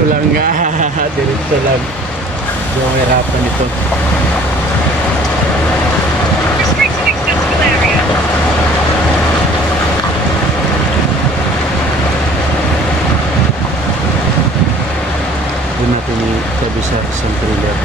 diretso lang nga. Diretso lang. Hindi ako mahirapan ito. Restricted accessible area. Doon natin itabi sa isang trailer.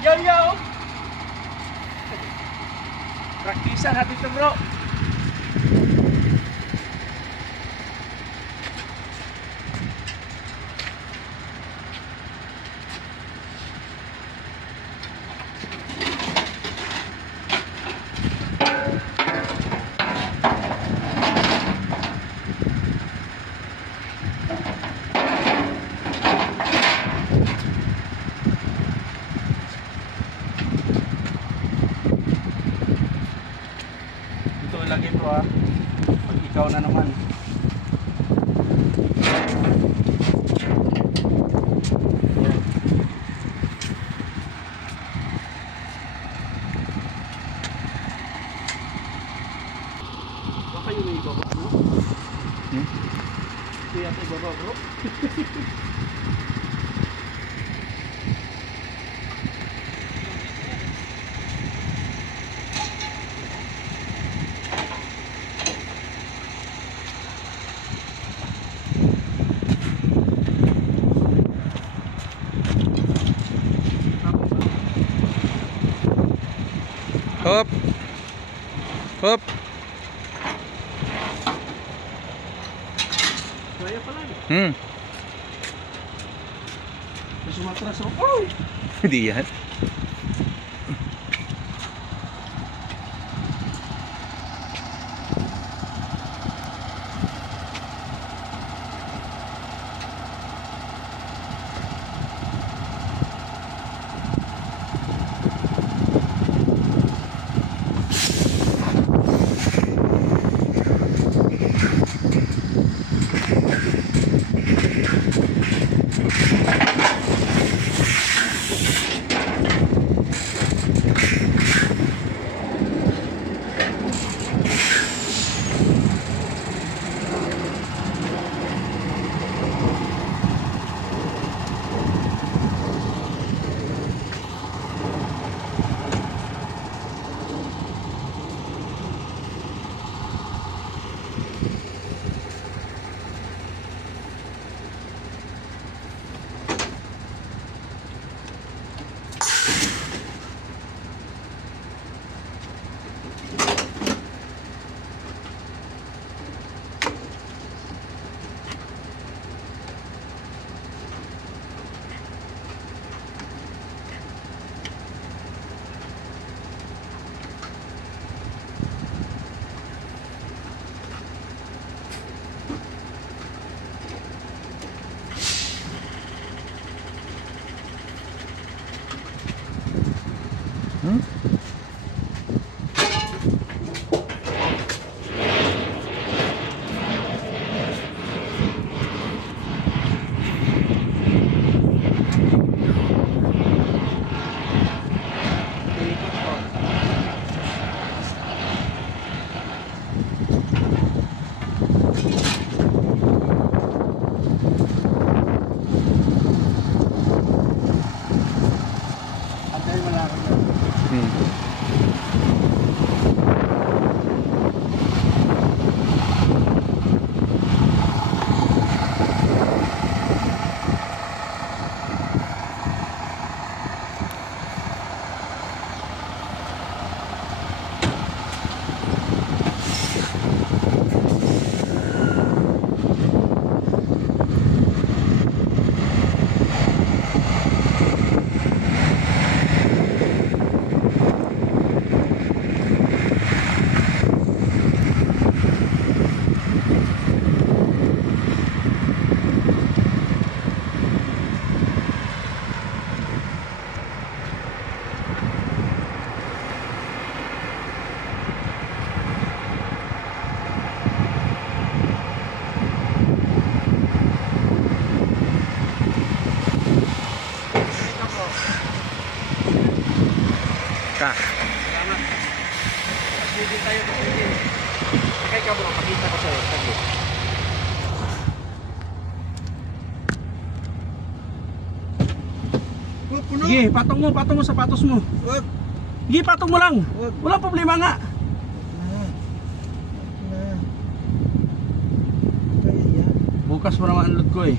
Yo yo. Praktisan natin ito bro. Lagi ito ha, pag ikaw na naman. Baka yung may ibaba no? Kaya ito ibaba bro. Hop. Hop. Kaya pala eh. May sumatras ako. Oh! Hindi yan. Hmm? Ka. Salamat. Pasligin tayo, pasligin. Sakay ka bro, pakita ko sa'yo. Saglit. Sige, patong mo sapatos mo. Wag. Sige, patong mo lang. Wag. Wala problema nga. Bukas pa naman ang load ko eh.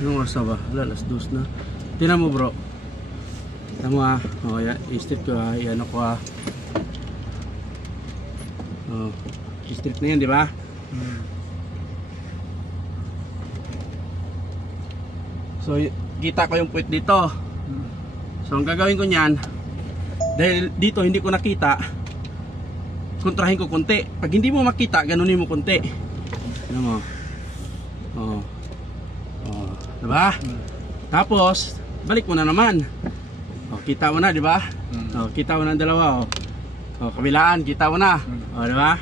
Anong oras na ba? Wala, alas 2 na. Tinan mo bro. Tinan mo ah. O, i-strip ko ah. Iyan ako ah. O, i-strip na yan, di ba? So, kita ko yung puwit dito. So, ang gagawin ko niyan, dahil dito hindi ko nakita, kontrahin ko konti. Pag hindi mo makita, ganunin mo konti. Ano mo? Oh. Oh, 'di ba? Tapos, balik mo na naman. Oh, kita mo na, 'di ba? Oh, kita mo na ang dalawa oh. Oh, kabilaan, kita mo na. Oh, 'di ba?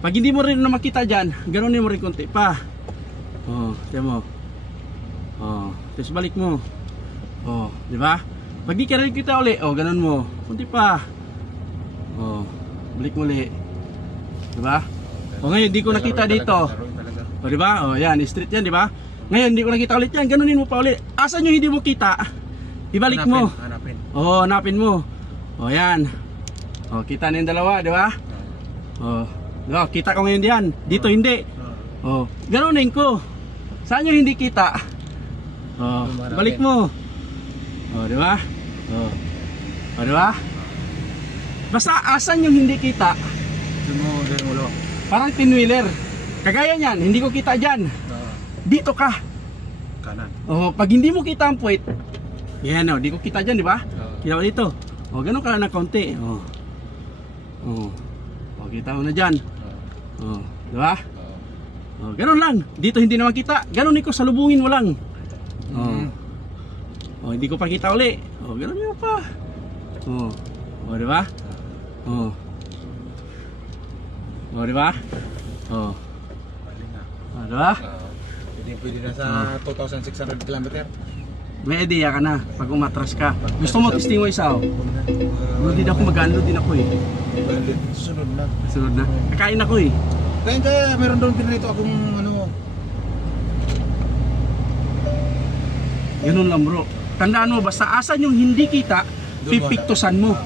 Pag hindi mo rin na makita diyan, ganunin mo rin konti pa. Oh, tiyan mo. Oh, tapos balik mo. Oh, 'di ba? Pag di ka rin kita uli, oh, ganun mo. Konti pa. Oh, balik mo uli. 'Di ba? O ngayon di ko nakita dito. O di ba? O yan, straight yan, di ba? Ngayon di ko nakita ulit yan. Ganunin mo pa ulit. Asan yung hindi mo kita? Ibalik mo. Hanapin. O, hanapin mo. O yan. O, kita na yung dalawa, di ba? O, di ba? Kita ko ngayon diyan. Dito hindi. O, ganunin ko. Saan yung hindi kita? O, balik mo. O, di ba? O, di ba? Basta asan yung hindi kita? Doon ulo. Parang pinwheeler. Kagaya niyan, hindi ko kita dyan. Dito ka. Kanan. Oh, pag hindi mo kita ang puwit, yan o, di ko kita dyan, di ba? Kita mo dito. O, ganun ka lang ng kaunti. O. O, kita mo na dyan. O, di ba? O, ganun lang. Dito hindi naman kita. Ganun ko, salubungin mo lang. O, hindi ko pa kita uli. O, ganun mo pa. O, di ba? O. O, di ba? O. O, di ba? Pwede na sa 2,600 km. May idea ka na pag umatras ka. Gusto mo testing mo isa oh. Hindi na ako mag-unload din ako eh. Sunod na. Sunod na. Kakain ako eh. Kaya meron doon pinrito akong ano. Ganun lang bro. Tandaan mo, basta asan yung hindi kita, pipiktusan mo.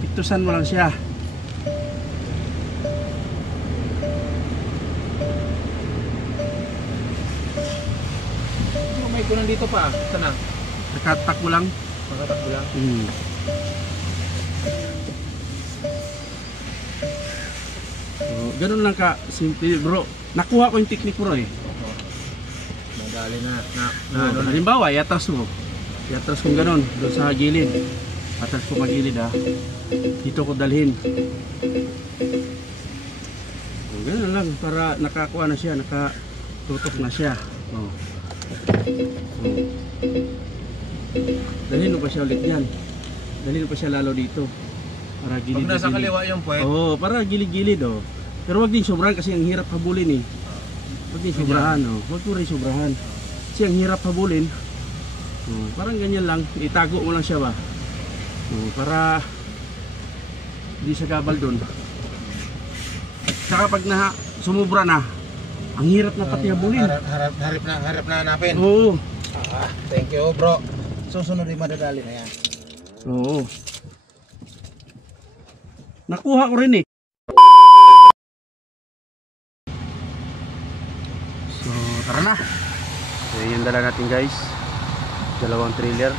Piktusan mo lang siya. May kunan dito pa. Sana. Nakatakbo lang. Makatakbo lang. So, ganun lang ka simple bro. Nakuha ko yung technique bro eh. Madali na. Halimbawa, iatras mo. Iatras kong ganun, doon sa gilid. Atras ko magilid ah. Dito ko dalhin. So, ganun lang para nakakuha na siya, nakatutok na siya. Oh. dalhin mo pa siya ulit dyan. Dalhin mo pa siya lalo dito. Para Pag gilid. nasa kaliwa yung puwet, Oo, para gilid-gilid oh. Pero wag din sobrahan kasi ang hirap habulin eh. Wag din sobrahan oh. Wag mo rin sobrahan. Kasi ang hirap habulin. Oh, parang ganyan lang, itago mo lang siya ba. Oh, para hindi siya gabal doon. Saka pag sumubra na, ang hirap na pati habulin. harap na hanapin. Oo. Thank you bro. Susunod yung madadali na yan. Oo. Nakuha ko rin eh. So, tara na. So, yung dala natin guys. Dalawang trailer.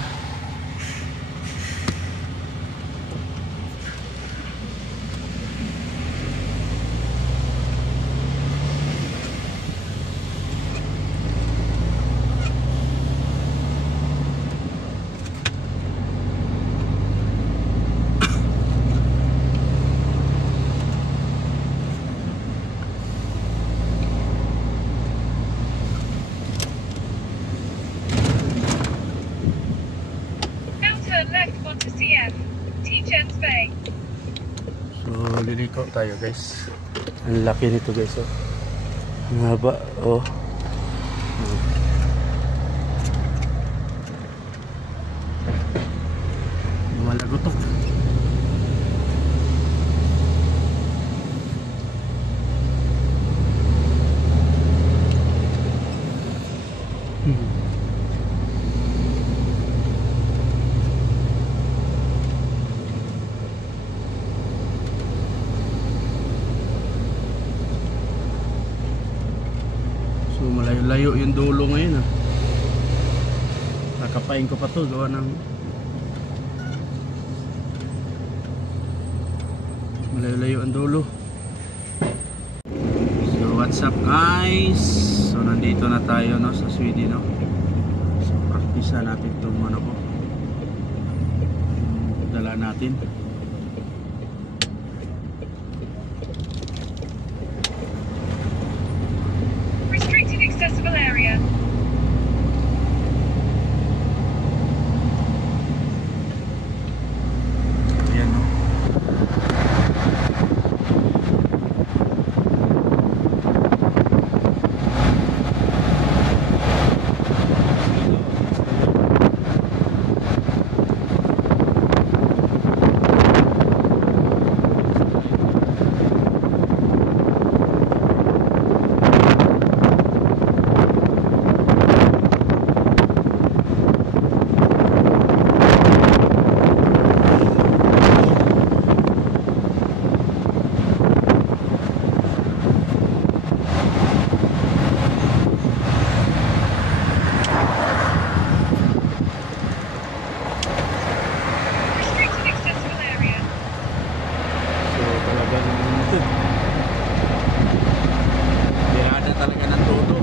Now turn left onto CF. T-Gens Bay. So, liliko tayo guys. Ang laki nito guys oh. Ang haba oh. Malagotok. So malayo-layo yung dulo ngayon ah. Nakapain ko pa to gawa ng malayo-layo ang dulo. So what's up guys? So nandito na tayo no sa Sweden no. So practice natin itong ano ko. Dala natin. Restricted accessible area. Ayan no. Restricted accessible area. So talagang birada talaga ng todo.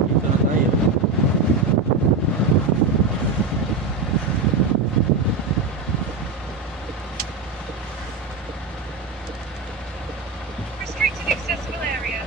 Dito na tayo. Restricted accessible area.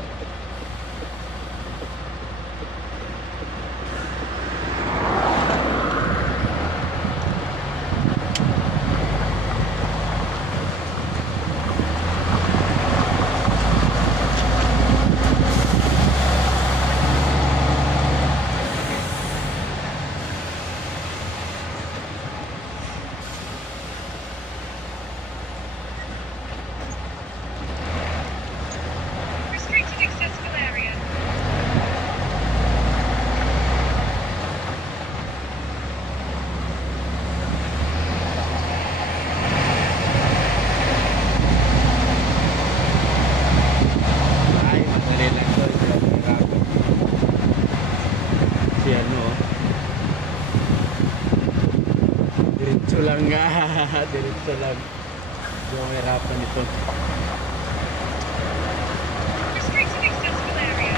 Restricted accessible area. Ay, madali lang to. Si ano oh. Diretso lang nga. Diretso lang. Hindi ako mahirapan ito. Restricted accessible area.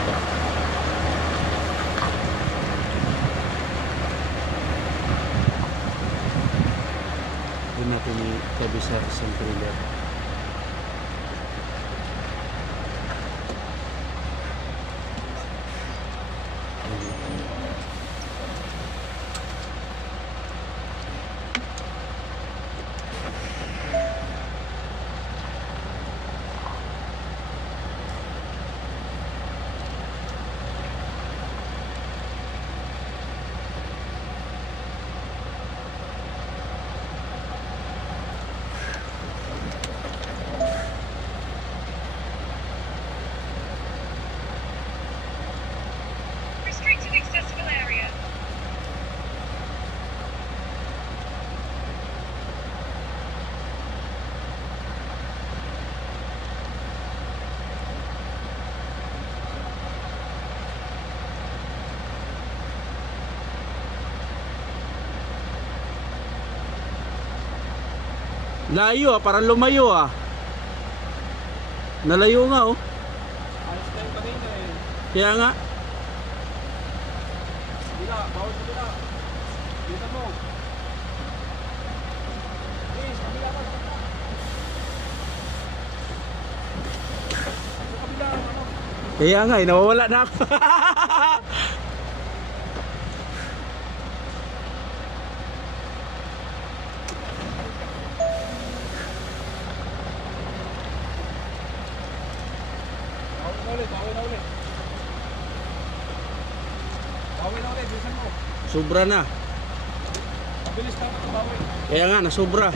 Doon natin kabisar isang trailer. Restricted accessible area. Layo parang lumayo Nalayo nga Ayos na yung kanina eh. Kaya nga. Bila, bawal sa bila. Dito mo. Please, kabila ka. Sa kabila, ano? Kaya nga nawawala na ako. Bawi na ulit. Bawi na ulit, bilisan mo. Sobra na. Bilis na ito, bawi. Kaya nga nasobra.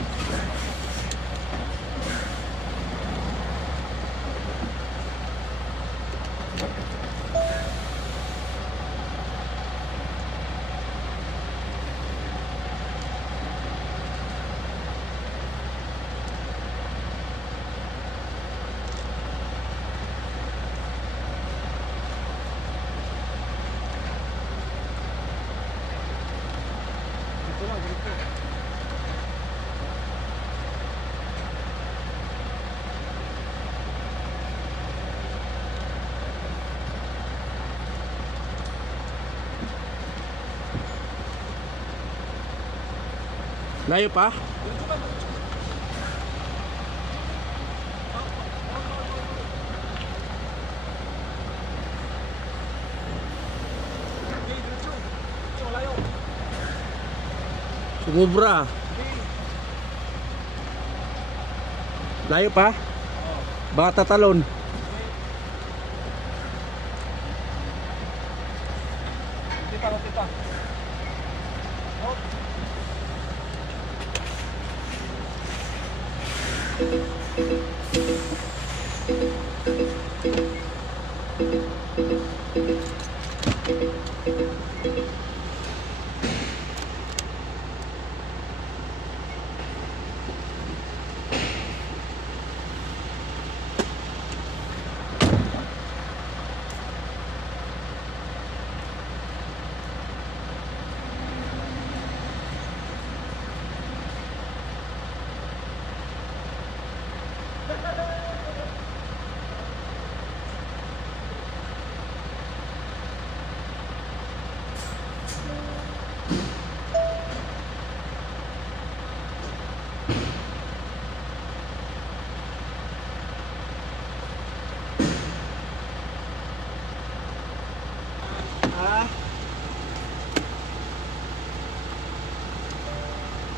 Dito lang, dito. Layo pa? Sumubra. Layo pa? Baka tatalon. Tita.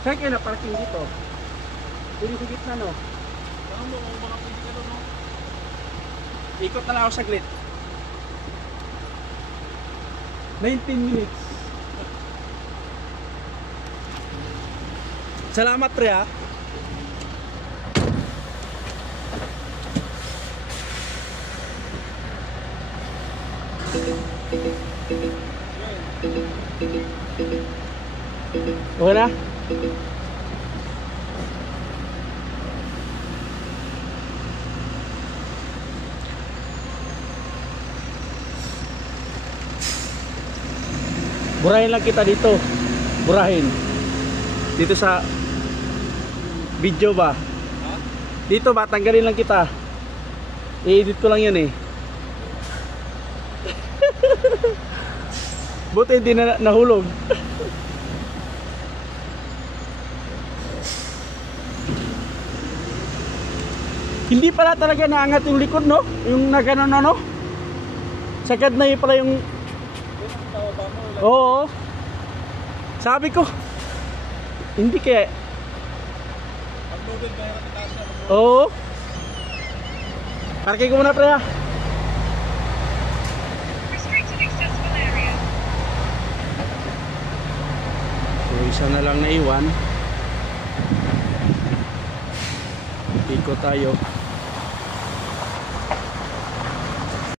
Saan kayo na parking dito? Pwede sa gitna no? Saan mo kung mga pwede ka doon, no? Ikot na lang ako saglit. 19 minutes. Salamat pre ha. Okay na? Burahin lang kita dito. Burahin. Dito sa video ba? Dito ba? Tanggalin lang kita. I-edit ko lang yan eh. Buti hindi na nahulog. Hindi pala talaga naangat yung likod, no? Yung nagano no? Sagad na yun pala yung... Oo. Sabi ko, hindi kaya... Oo. Parking ko muna, pre, ha? Restricted accessible area. So, isa na lang naiwan. Ikot tayo.